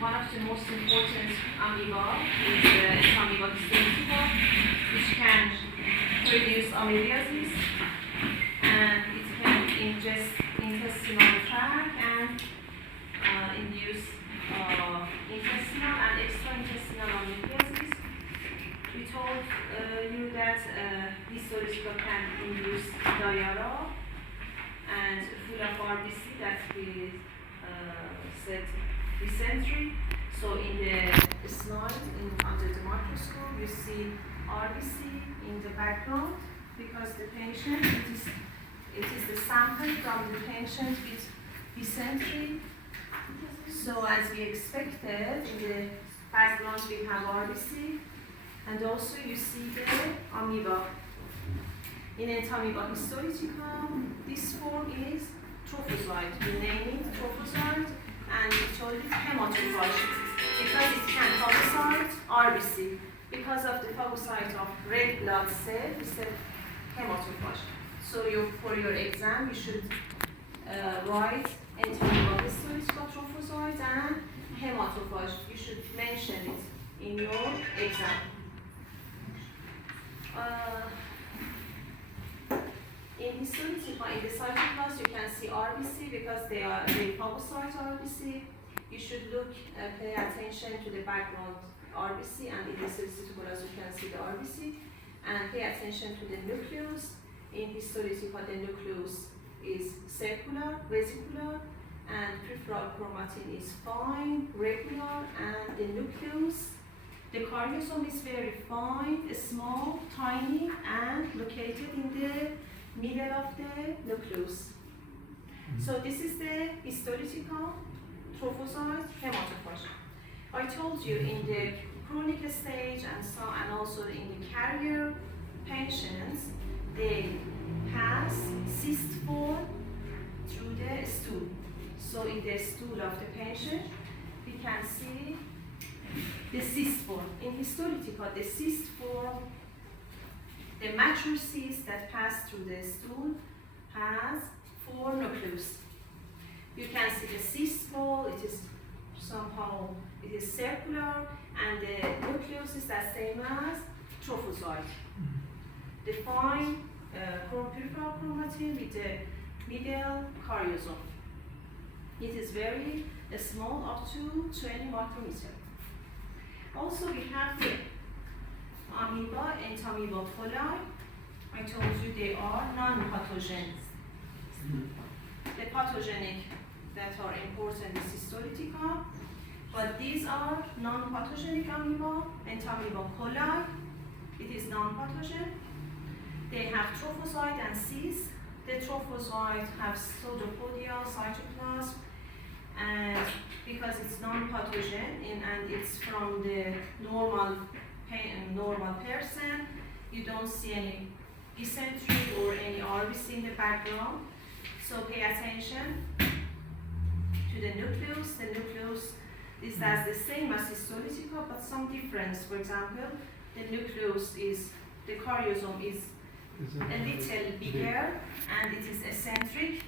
one of the most important amoeba is the amoeba histolytica, which can produce amoebiasis, and it can ingest intestinal tract and induce intestinal and extraintestinal amoebiasis. We told you that histolytica can induce diarrhea and full of RBC, that we said dysentery. So in the slide under the microscope, you see RBC in the background because the patient, it is the sample from the patient with dysentery. So as we expected, in the background we have RBC, and also you see the amoeba. In Entamoeba histolytica, this form is trophozoite. We name it trophozoite, and we told it hematophagocyte because it can phagocyte RBC. Because of the phagocyte of red blood cell, we said hematophagocyte. So for your exam, you should write Entamoeba histolytica, trophozoite, and hematophagocyte. You should mention it in your exam. In histolytica, in the cytoplasm, you can see RBC because they phagocyte RBC. You should pay attention to the background RBC, and in the histolytica, you can see the RBC, and pay attention to the nucleus. In histolytica, the nucleus is circular, vesicular, and peripheral chromatin is fine, regular, and the nucleus, the cariosome is very fine, small, tiny, and located in the middle of the nucleus. So this is the histolytica, trophozoite, hematophagocyte. I told you in the chronic stage and also in the carrier patients, they pass cyst form through the stool. So in the stool of the patient, we can see the cyst form. In histolytica, the cyst form, the mature cyst that pass through the stool has 4 nucleus. You can see the cyst wall, it is circular, and the nucleus is the same as trophozoite. The fine peripheral chromatin with the middle cariosome. It is very small, up to 20 micrometer. Also, we have the amoeba and Entamoeba coli. I told you they are non-pathogens. The pathogenic that are important is histolytica, but these are non-pathogenic amoeba. Entamoeba coli, it is non-pathogen. They have trophozoite and cyst. The trophozoite have pseudopodia, cytoplasm, and because it's non-pathogen and it's from the normal person, you don't see any dysentery or any RBC in the background. So pay attention to the nucleus. The nucleus is the same as histolytica, but some difference. For example, the nucleus is, the cariosome is a little bigger and it is eccentric.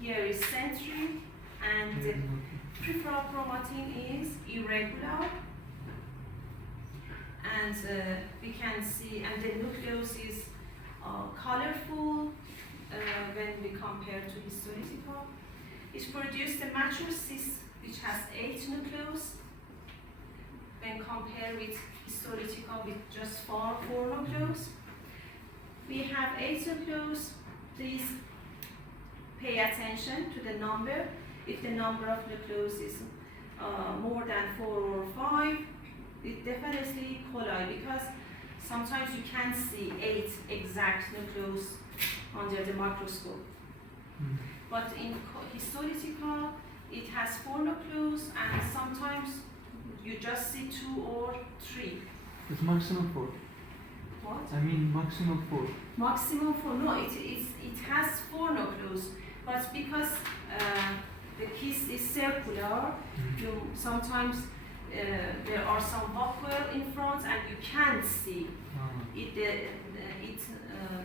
Here is centric, and the peripheral chromatin is irregular. And we can see, and the nucleus is colorful when we compare to histolytica. It produced a mature cyst which has 8 nucleus. When compared with histolytica with just 4 nucleus. We have 8 nucleus. Please pay attention to the number. If the number of nucleus is more than 4 or 5, it definitely coli, because sometimes you can't see 8 exact nucleus under the microscope. But in histolytica, it has 4 nucleus, and sometimes you just see 2 or 3. It's maximum 4. What? I mean maximum 4. Maximum 4. No, it has 4 nucleus, but because the cyst is circular, you sometimes there are some vacuole in front, and you can't see it.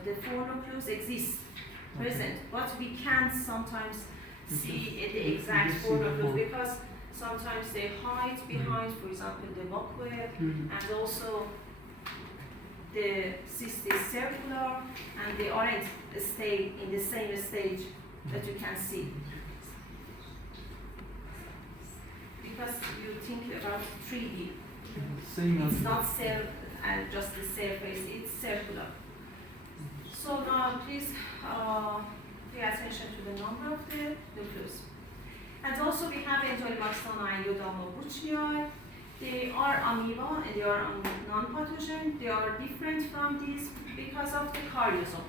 The 4 nucleus exists present, but we can't sometimes see the exact 4 nucleus because Sometimes they hide behind, for example, the walkway, and also the cyst is circular, and they aren't stay in the same stage that you can see. Because you think about 3D. Same It's as not and just the surface, it's circular. So now please pay attention to the number of the nucleus. And also we have Enteromaxana and Edu.m. They are amoeba and they are non-pathogen. They are different from these because of the karyosome.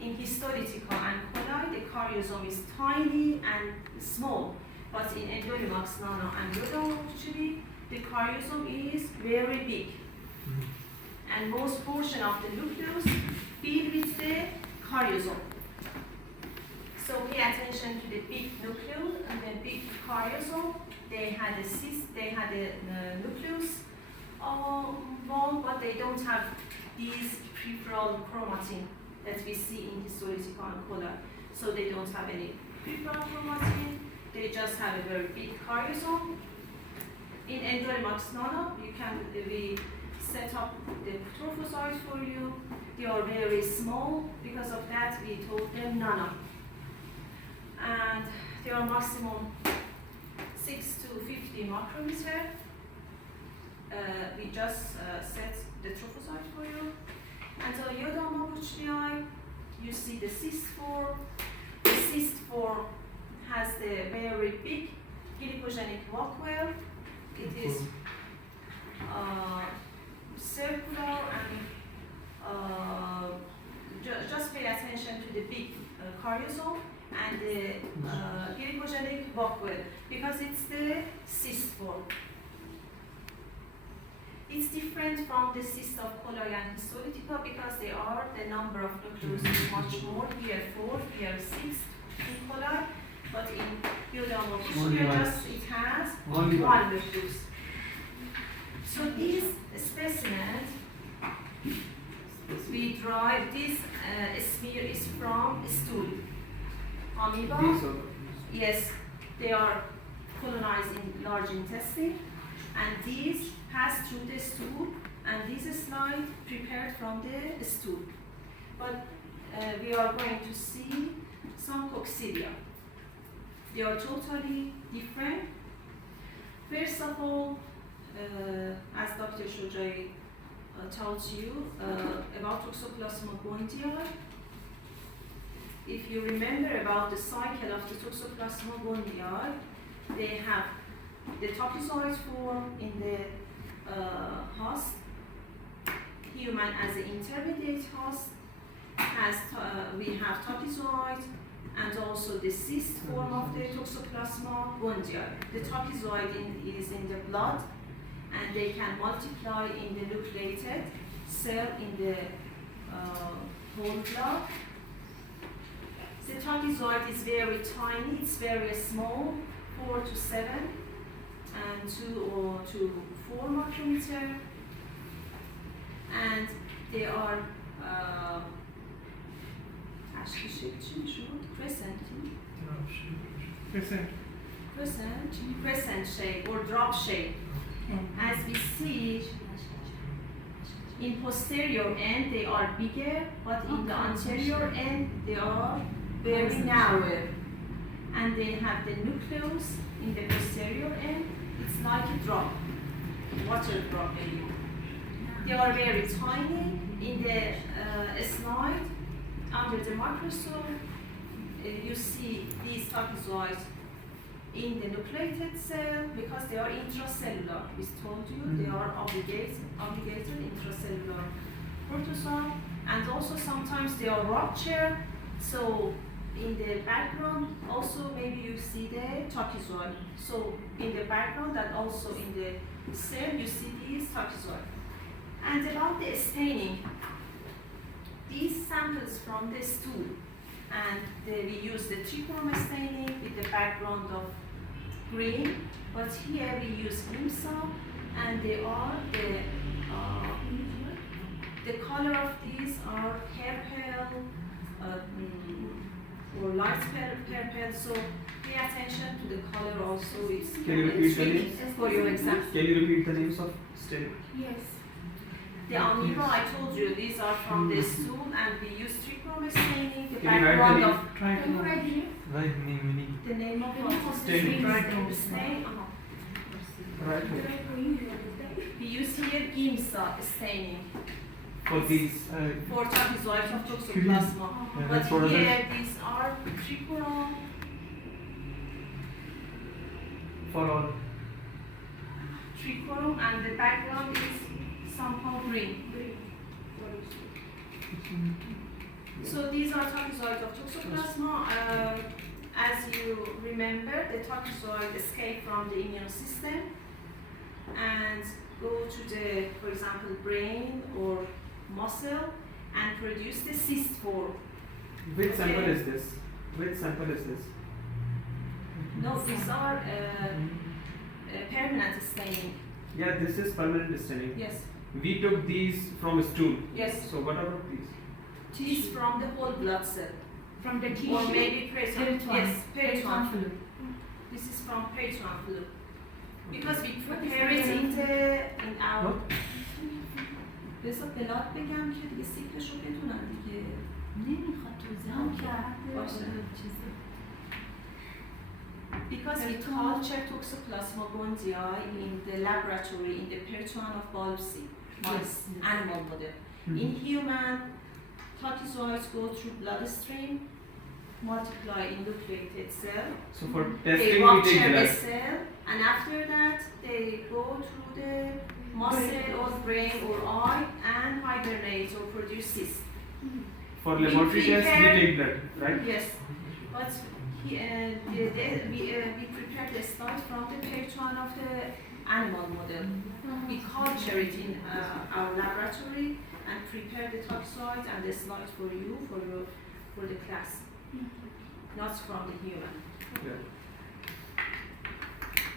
In Histolytica and coli, the karyosome is tiny and small. But in Enteromaxana and Edu.m. the karyosome is very big. And most portion of the nucleus filled with the karyosome. So pay attention to the big nucleus and the big karyosome. They had a cyst, they had a nucleus wall, but they don't have these peripheral chromatin that we see in Histolytica and coli. So they don't have any peripheral chromatin. They just have a very big karyosome. In Enteromaxana, we set up the trophocytes for you. They are very small. Because of that, we told them nano. And they are maximum 6 to 50 micrometer. We just set the trophocyte for you. And so Edu.m, you see the cyst form. The cyst form has the very big glycogenic walkway. It is circular and just pay attention to the big karyosome and the glycogenic walkway because it's the cyst form. It's different from the cyst of coli and Histolytica because they are the number of nucleus is much more. Here 4, here 6 in coli, but in Edu.m it has one nucleus. So these specimens, we drive this smear is from stool. Amoeba, yes, they are colonized in large intestine, and these pass through the stool, and this slide prepared from the stool. But we are going to see some coccidia. They are totally different. First of all, as Dr. Shojai told you about Toxoplasma gondii, if you remember about the cycle of the Toxoplasma gondii, they have the toxoid form in the host, human as an intermediate host, we have toxoid, and also the cyst form of the Toxoplasma gondii. The toxoid is in the blood, and they can multiply in the nucleated cell in the whole blood. The toxoid is very tiny, it's very small, 4 to 7, and 2 or to 4 micrometer, and they are crescent shape or drop shape. As we see, in posterior end they are bigger, but in the anterior end they are very narrow, and they have the nucleus in the posterior end. It's like a drop, water drop maybe. They are very tiny. In the slide under the microscope, you see these toxoids in the nucleated cell because they are intracellular. We told you they are obligated intracellular protozoa, and also sometimes they are ruptured. So in the background also maybe you see the toxoid. So in the background and also in the cell you see these toxoid. And about the staining, these samples from the stool, and we use the trichromo staining with the background of green, but here we use IMSA, and they are the color of these are purple, or light purple. So pay attention to the color also. It's Can you repeat the tricky names? for your exam. Can you repeat the names of stain? Yes. The amoeba, I told you, these are from the stool, and we use trichrome staining. The Can you write the background name? of Try Can you write the name? Write the name meaning. the name of what? Staining. Stain. Right. We use here GIMSA staining For these. for trapezoid of toxoplasma. Yeah, But that's for here others. these are trichrome. For all. Trichrome, and the background is somehow green. So these are trapezoid of toxoplasma. As you remember, the trapezoid escape from the immune system and go to the, for example, brain or muscle and produce the cyst form. Which Okay. sample is this? Which sample is this? No, these are permanent staining. Yeah, this is permanent staining. Yes. We took these from stool. Yes. So what about these? These from the whole blood cell. From the tissue. Or maybe peritoneum. Peritoneum. Yes, peritoneum. Peritoneum fluid. This is from peritoneum fluid. Because we prepare it in our. What? بذار بلاد بگم که دیگه سیکلشو بدونن دیگه. نمیخواد توضیح کرد. باشه. Because we culture Toxoplasma gondii in the laboratory in the peritoneum of biopsy, mice, animal model. In human, trapezoids go through bloodstream, multiply in nucleated cell. So for They testing we rupture take the blood. cell, and after that they go through the muscle or brain or eye and hibernate or produce cyst. For We laboratory tests we prepare- take blood, right? Yes, but we prepare the slide from the peritoneum of the animal model. We culture it in our laboratory and prepare the toxoid and the slide for you for the class, not from the human. Yeah.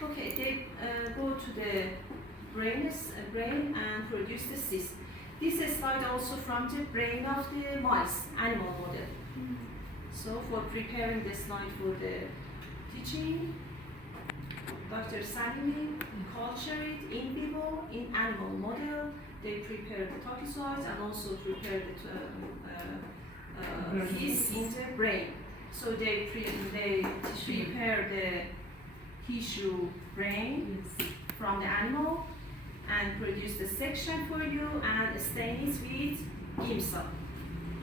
Okay, they go to the brain and produce the cyst. This is slide also from the brain of the mice, animal model. So for preparing the slide for the teaching, Dr. Salimi culture it in vivo in animal model. They prepare the trapezoids and also prepare the cyst in the brain. So they prepare the tissue brain from the animal and produce the section for you and stain it with GIMSA.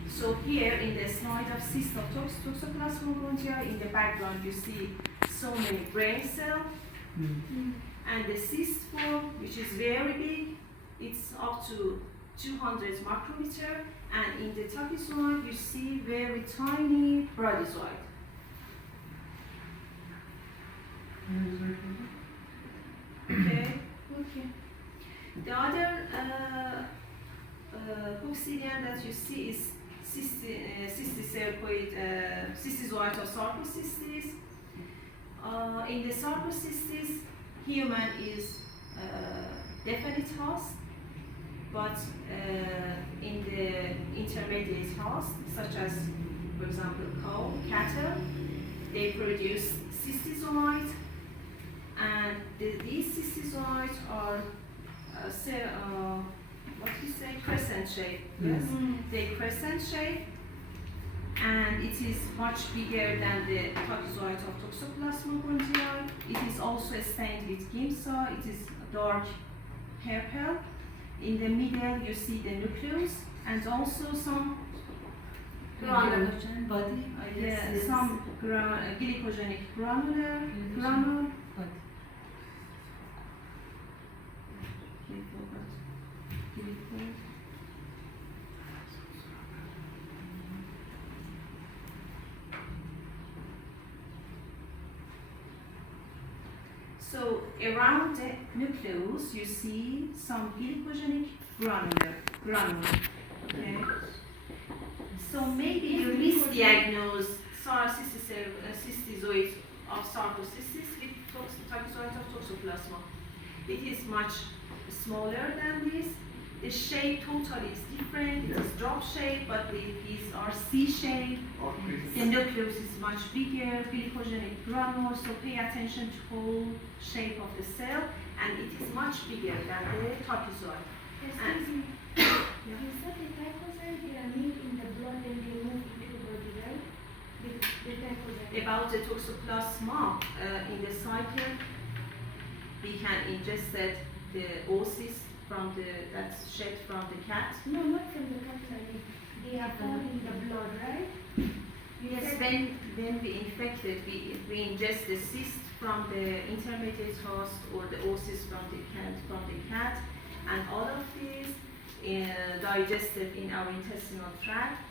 So here in the slide of cyst of Toxoplasma gondii, in the background you see so many brain cells and the cyst form, which is very big, it's up to 200 micrometer, and in the trapezoid you see very tiny brachioid. Okay. Okay. The other coccidian that you see is cystizoid of sarcocystis. In the sarcocystis, human is definite host, but in the intermediate host, such as, for example, cow, cattle, they produce cystizoids, and these cystizoids are what do you say, crescent shape. Yes, they crescent shape, and it is much bigger than the trapezoid of Toxoplasma gondii. It is also stained with GIMSA. It is dark purple. In the middle, you see the nucleus and also some granule body. some glycogenic granule. So around the nucleus, you see some glycogenic granule. Okay. So maybe you misdiagnose cystizoid of sarcocystis with trapezoid of toxoplasma. It is much smaller than this, the shape totally is different. It Yes. is drop shape, but these are C shape. Or The nucleus is much bigger, glycogenic granules, so pay attention to whole shape of the cell, and it is much bigger than the trapezoid. Excuse me. You said the glycosyde they are made in the blood and they move into the body, right? The glycosyde. About the toxoplasma in the cycle, we can ingest the oocyst that's shed from the cat. No, not from the glycosyde. They are found in the blood, right? You Yes, said when we infected, we ingest the cyst from the intermediate host or the oocyst from the cat, and all of these digested in our intestinal tract,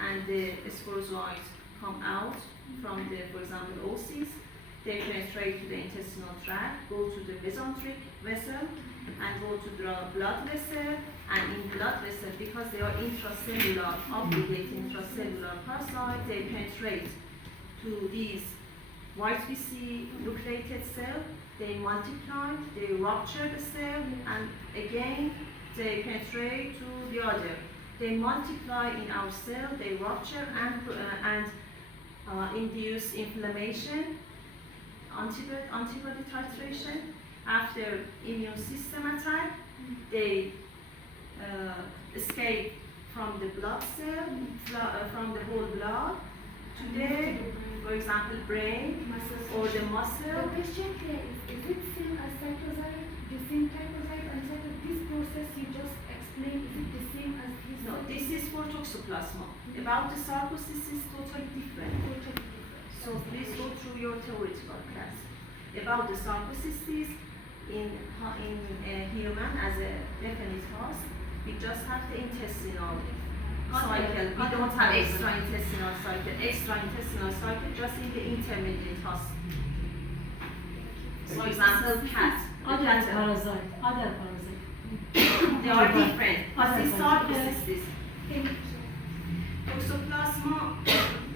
and the sporozoites come out from the, for example, oocyst. They penetrate to the intestinal tract, go to the mesenteric vessel, and go to the blood vessel, and in blood vessel, because they are intracellular, obligate intracellular parasites, they penetrate to these white BC nucleated cell, they multiply, they rupture the cell, and again, they penetrate to the other. They multiply in our cell, they rupture and induce inflammation, antibody titration. After immune system attack, they escape from the blood cell, from the whole blood to the, for example, brain or the muscle. the question here is it same as cytozyte? The same glycosyde and cytozyte? This process you just explained, is it the same as this? No, this is for toxoplasma. About the sarcosis is totally different. Totally different. So please go through your theoretical class. About the sarcocystis in human as a definite host, we just have the intestinal cycle. We don't have extra-intestinal cycle. Extra-intestinal cycle just in the intermediate host. For example, cat. The Other cattle. parasite. They are different. This is Other sarcocystis. Toxoplasma,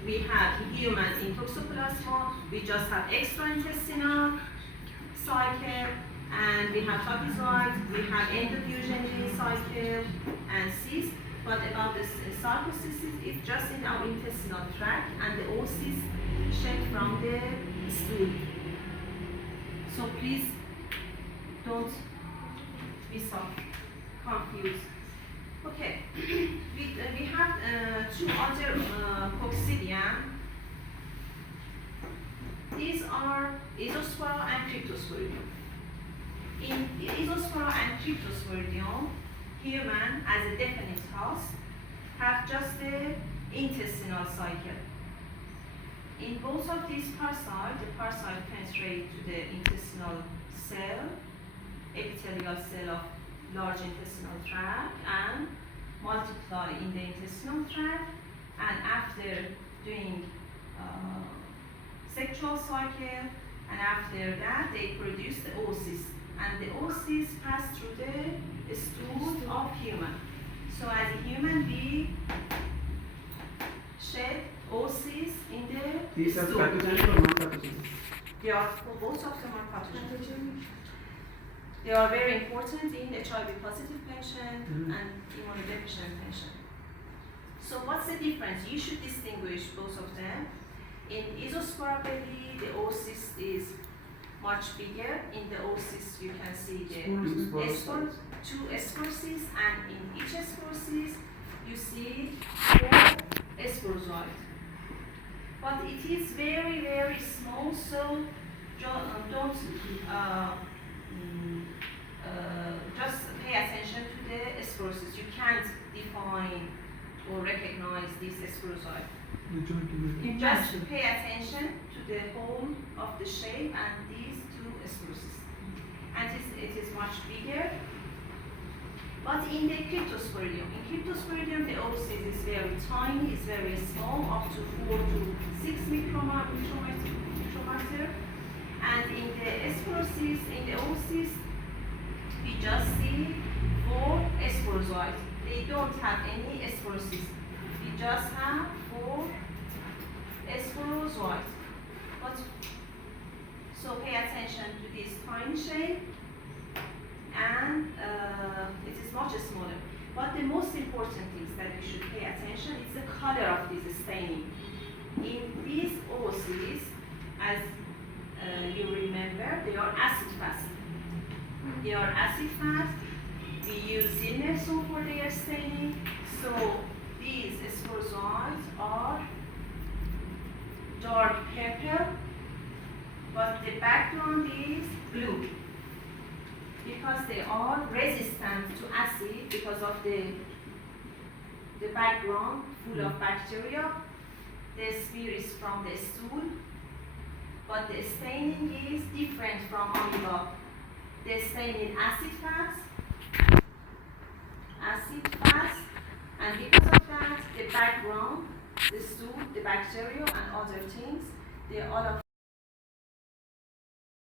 we have human in toxoplasma, we just have extraintestinal cycle, and we have trapezoid, we have endovulgary cycle, and cyst. But about the sarcocystis, it's just in our intestinal tract, and the oocyst shed from the stool. So please don't be so confused. Okay, we have two other coccidium. These are Isospora and Cryptosporidium. In Isospora and Cryptosporidium, human as a definite host have just the intestinal cycle. In both of these parasites, the parasite penetrate to the intestinal cell, epithelial cell of large intestinal tract, and multiply in the intestinal tract, and after doing sexual cycle, and after that they produce the oocyst, and the oocyst pass through the stool of human. So as a human, we shed oocyst in the these are stool. pathogenic or non-pathogenic? They are, both of them are pathogenic. They are very important in HIV positive patient and immunodeficient patient. So what's the difference? You should distinguish both of them. In Isospora belli, the oocyst is much bigger. In the oocyst, you can see the two sporocysts, and in each sporocyst, you see 4 sporozoids. But it is very, very small, so don't just pay attention to the sporocysts. You can't define or recognize these sporozoids. You just pay attention to the whole of the shape and these 2 sporocysts. And it is much bigger. But in the Cryptosporidium, the oocyst is very tiny, it's very small, up to 4 to 6 micrometer. And in the sporocyst, in the oocyst, we just see 4 sporozoids. They don't have any sporocysts. We just have 4 sporozoids. But so pay attention to this tiny shape, and it is much smaller. But the most important things that we should pay attention is the color of this staining. In these oocytes, as you remember, they are acid fast. They are acid fast. We use zimmerson for their staining. So these sporozoites are dark purple, but the background is blue because they are resistant to acid because of the background full of bacteria. The spear is from the stool, but the staining is different from amoeba. They stain in acid fast, and because of that, the background, the stool, the bacteria, and other things, they all of